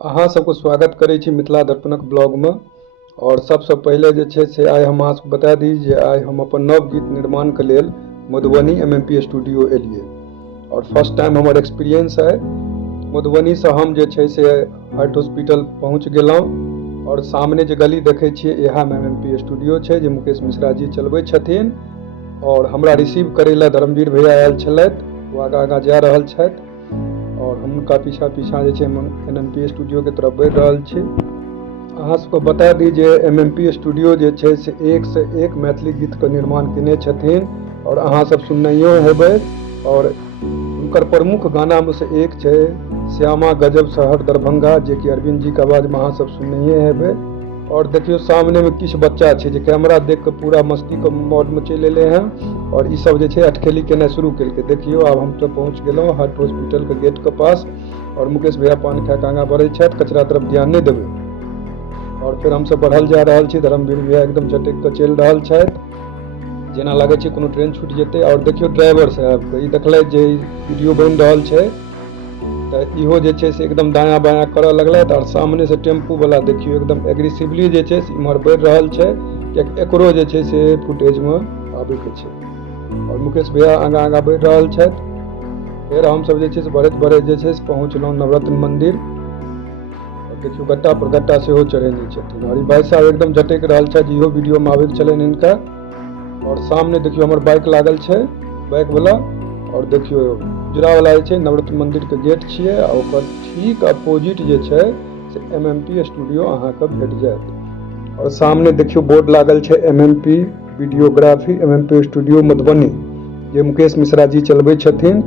अहाँ सबको स्वागत करै छी मिथिला दर्पणक ब्लॉग में। और सबसे पहले जे छै से आइ हम अहाँके बता दी जे आइ हम अपन नव गीत निर्माण के लेल मधुबनी एमएमपी स्टूडियो एलिए। और फर्स्ट टाइम हमर एक्सपीरियंस है मधुबनी से हम जे छै से हार्ट हॉस्पिटल पहुँच गेलहुँ। और सामने जे गली देखै छियै इएह एमएमपी स्टूडियो छै जे मुकेश मिश्रा जी चलबै छथिन। और हमरा रिसीव करै लए धर्मवीर भैया आयल छलथि, वो आगाँ आगाँ जा रहल छथि। और हुनका पीछा पीछा जे छै एमएमपी स्टूडियो के तरफ बढ़ि रहल छी। अहाँ सबको बता दी जे एमएमपी स्टूडियो जे छै से एक से एक मैथिली गीत के निर्माण केने छथिन और अहाँ सब सुननाइयो हेबै। और उनकर प्रमुख गाना में से एक छै श्यामा गजब शहर दरभंगा, जे कि अरविंद जी के आवाज में अहाँ सब सुननाइए हेबै। और देखियो सामने में किछ बच्चा छै जे कैमरा देख के पूरा मस्ती के मोड में चलि एले हैं। और ई सब जे छै अटखेली केना शुरू केलकै। देखियो आब हम तो पहुँच गेलहुँ हार्ट हॉस्पिटल के गेट के पास। और मुकेश भैया पान खा के आगाँ बढ़ै छथि, कचरा तरफ ध्यान नहीं देबै। और फिर हम सब बढ़ल जा रहल छी, धर्मवीर भैया एकदम झटक के चलि रहल छथि जेना लागै छै कोनो ट्रेन छूट जेतै। और देखियो ड्राइवर साहब के ई देखलथि जे वीडियो बनि रहल छै तो इहो जे छै से एकदम दायाँ बायाँ करऽ लगलथि। और सामने से टेम्पू वाला देखियो एकदम एग्रेसिवली जे छै से इम्हर बढ़ि रहल छै, कियाकि एकरो जे छै से फुटेज में आबै के छै। और मुकेश भैया आगाँ आगाँ बढ़ि रहल छथि। फिर हम सब जे छै से बढ़ैत बढ़ैत जे छै से पहुँचलहुँ नवरत्न मंदिर। और देखियो गट्टा पर गट्टा सेहो चढ़ेने छथिन। और ई भाई साहब एकदम झटक रहल छथि, इहो वीडियो में आबै के छलनि हिनका। और सामने देखियो हमर बाइक लागल छै, बाइक वाला। और देखियो उजरा वाला जे छै नवरत्न मंदिर के गेट छियै। और ओकर ठीक अपोजिट जे छै से एमएमपी स्टूडियो अहाँके भेट जायत। और सामने देखियो बोर्ड लागल छै MMP videography MMP studio Madhubani, जे मुकेश मिश्रा जी चलबै छथिन।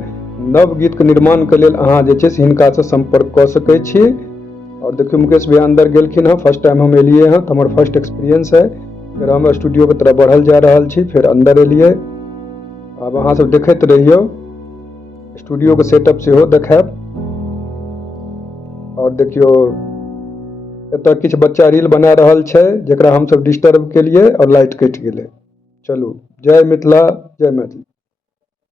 नव गीत के निर्माण के लेल अहाँ जे छै से हिनका से संपर्क कऽ सकै छी। और देखियो मुकेश भैया अंदर गेलखिन हँ, फर्स्ट टाइम हम एलिए हँ तो हमर फर्स्ट एक्सपीरियंस है। फिर हम स्टूडियो के तरफ बढ़ल जा रहल छी, फिर अंदर एलिए। आब अहाँ सब देखैत रहियो, स्टूडियो के सेटअप सेहो देखायब। और देखियो एतऽ किछु बच्चा रील बना रहल छै जेकरा हम सब डिस्टर्ब केलिए और लाइट कटि गेलै। चलू, जय मिथिला, जय मैथिली।